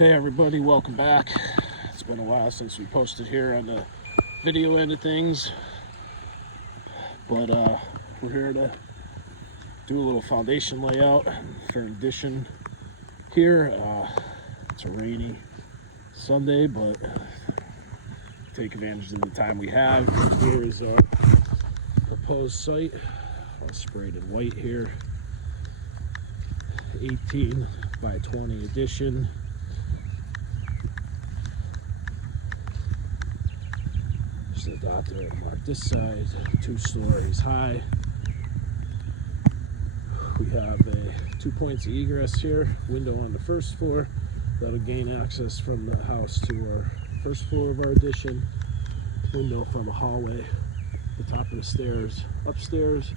Hey everybody, welcome back. It's been a while since we posted here on the video end of things, but we're here to do a little foundation layout for an addition here. It's a rainy Sunday, but take advantage of the time we have. Here is our proposed site. I'll spray it in white here. 18 by 20 addition. Just a dot there to mark this side, 2 stories high. We have 2 points of egress here, window on the first floor. That'll gain access from the house to our first floor of our addition. Window from a hallway, the top of the stairs upstairs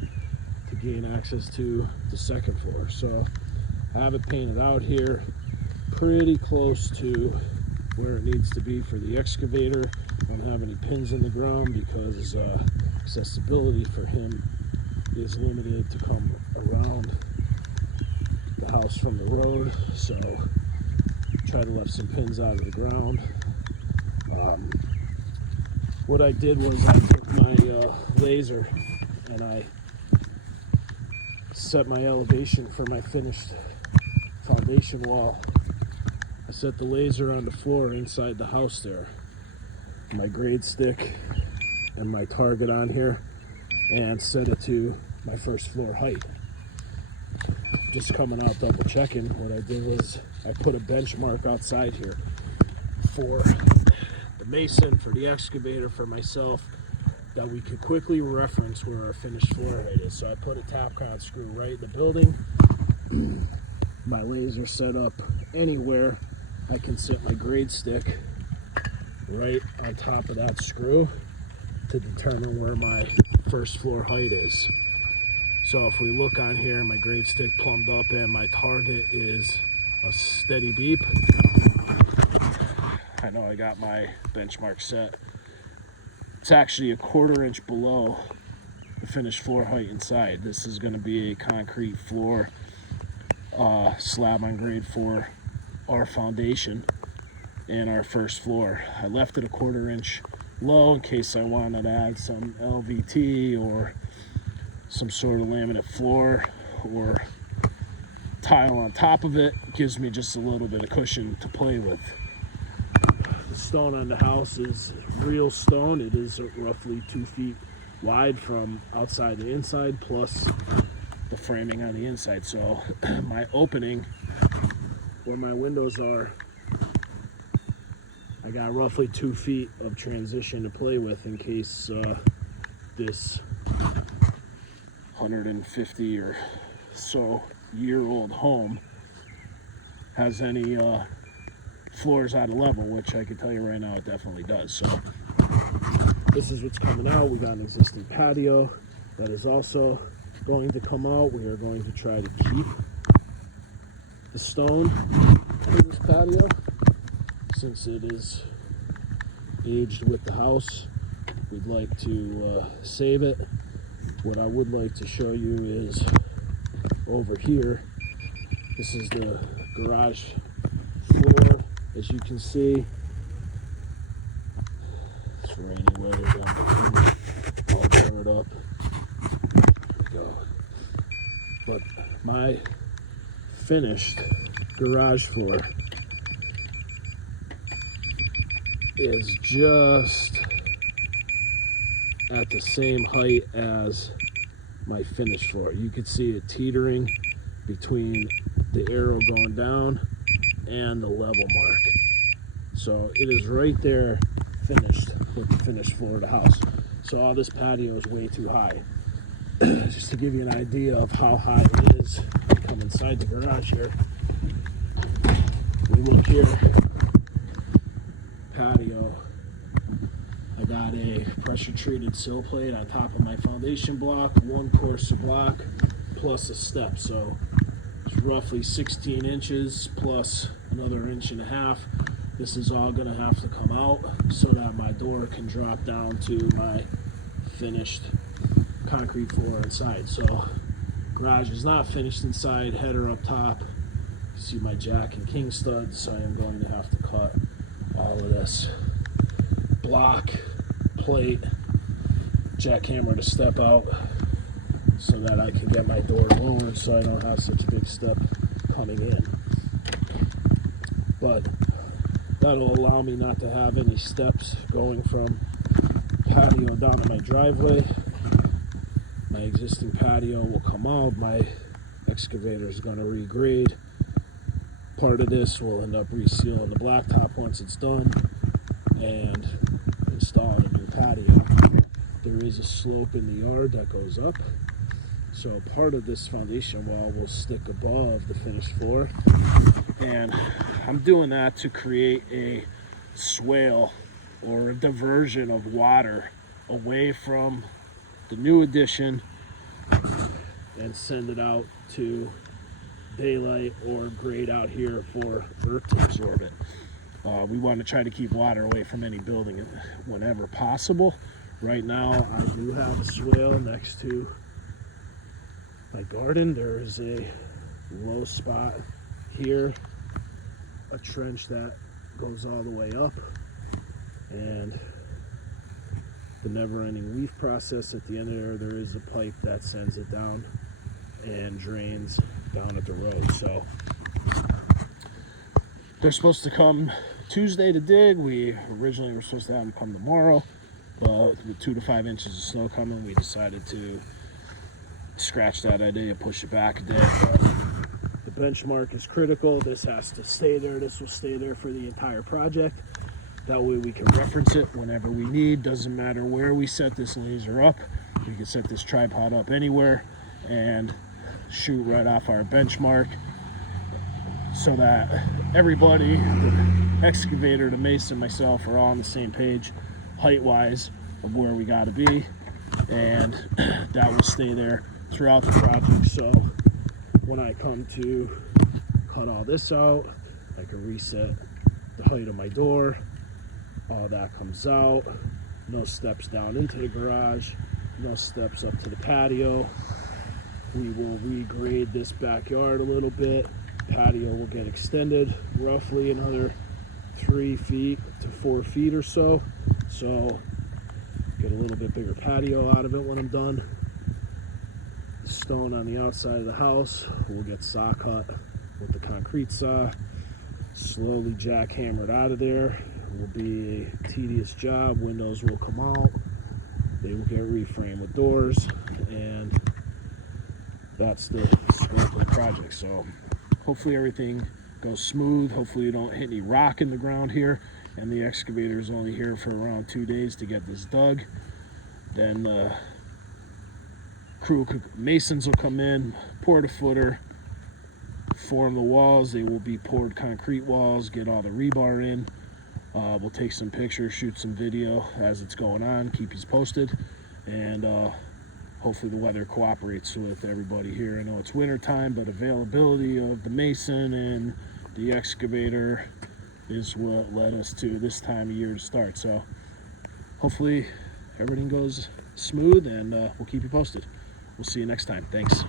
to gain access to the second floor. So I have it painted out here pretty close to where it needs to be for the excavator. I don't have any pins in the ground because accessibility for him is limited to come around the house from the road. So try to left some pins out of the ground. What I did was I took my laser and I set my elevation for my finished foundation wall. I set the laser on the floor inside the house there, my grade stick and my target on here, and set it to my first floor height. Just coming out double checking, what I did was I put a benchmark outside here for the mason, for the excavator, for myself, that we could quickly reference where our finished floor height is. So I put a Tapcon screw right in the building. My laser set up anywhere. I can set my grade stick right on top of that screw to determine where my first floor height is. So if we look on here, my grade stick plumbed up and my target is a steady beep. I know I got my benchmark set. It's actually a 1/4 inch below the finished floor height inside. This is going to be a concrete floor, slab on grade for our foundation and our first floor. I left it a 1/4 inch low in case I wanted to add some LVT or some sort of laminate floor or tile on top of it. Gives me just a little bit of cushion to play with. The stone on the house is real stone. It is roughly 2 feet wide from outside to inside, plus the framing on the inside. So my opening where my windows are, I got roughly 2 feet of transition to play with in case this 150 or so year-old home has any floors out of level, which I can tell you right now it definitely does. So this is what's coming out. We got an existing patio that is also going to come out. We are going to try to keep the stone in this patio since it is aged with the house. We'd like to save it. What I would like to show you is over here. This is the garage floor. As you can see, it's rainy weather down there. I'll tear it up. There we go. But my finished garage floor is just at the same height as my finished floor. You can see it teetering between the arrow going down and the level mark. So it is right there finished with the finished floor of the house. So all this patio is way too high. Just to give you an idea of how high it is, come inside the garage here. We look here, patio. I got a pressure treated sill plate on top of my foundation block, 1 course of block plus a step. So it's roughly 16 inches plus another 1.5 inches. This is all gonna have to come out so that my door can drop down to my finished concrete floor inside. So garage is not finished inside, header up top, see my jack and king studs, so I am going to have to cut all of this block, plate, jackhammer to step out so that I can get my door lowered so I don't have such a big step coming in. But that'll allow me not to have any steps going from patio down to my driveway. My existing patio will come out. My excavator is going to regrade. Part of this will end up resealing the blacktop once it's done and installing a new patio. There is a slope in the yard that goes up, so part of this foundation wall will stick above the finished floor, and I'm doing that to create a swale or a diversion of water away from the new addition and send it out to daylight or grade out here for earth to absorb it. We want to try to keep water away from any building whenever possible. Right now I do have a swale next to my garden. There is a low spot here, a trench that goes all the way up, and the never-ending leaf process at the end of there is a pipe that sends it down and drains down at the road. So they're supposed to come Tuesday to dig. We originally were supposed to have them come tomorrow, but with 2 to 5 inches of snow coming, we decided to scratch that idea, push it back a day. The benchmark is critical. This has to stay there. This will stay there for the entire project. That way we can reference it whenever we need. Doesn't matter where we set this laser up. We can set this tripod up anywhere and shoot right off our benchmark so that everybody, the excavator, the mason, myself, are all on the same page height-wise of where we got to be, and that will stay there throughout the project. So when I come to cut all this out, I can reset the height of my door. All that comes out. No steps down into the garage, no steps up to the patio. We will regrade this backyard a little bit. Patio will get extended roughly another 3 feet to 4 feet or so. So get a little bit bigger patio out of it when I'm done. The stone on the outside of the house will get saw cut with the concrete saw, slowly jackhammered out of there. It will be a tedious job. Windows will come out. They will get reframed with doors, and that's the scope of the project. So hopefully everything goes smooth. Hopefully you don't hit any rock in the ground here, and the excavator is only here for around 2 days to get this dug. Then the masons will come in, pour the footer, form the walls. They will be poured concrete walls, get all the rebar in. We'll take some pictures, shoot some video as it's going on, keep you posted, and hopefully the weather cooperates with everybody here. I know it's winter time, but availability of the mason and the excavator is what led us to this time of year to start. So hopefully everything goes smooth, and we'll keep you posted. We'll see you next time. Thanks.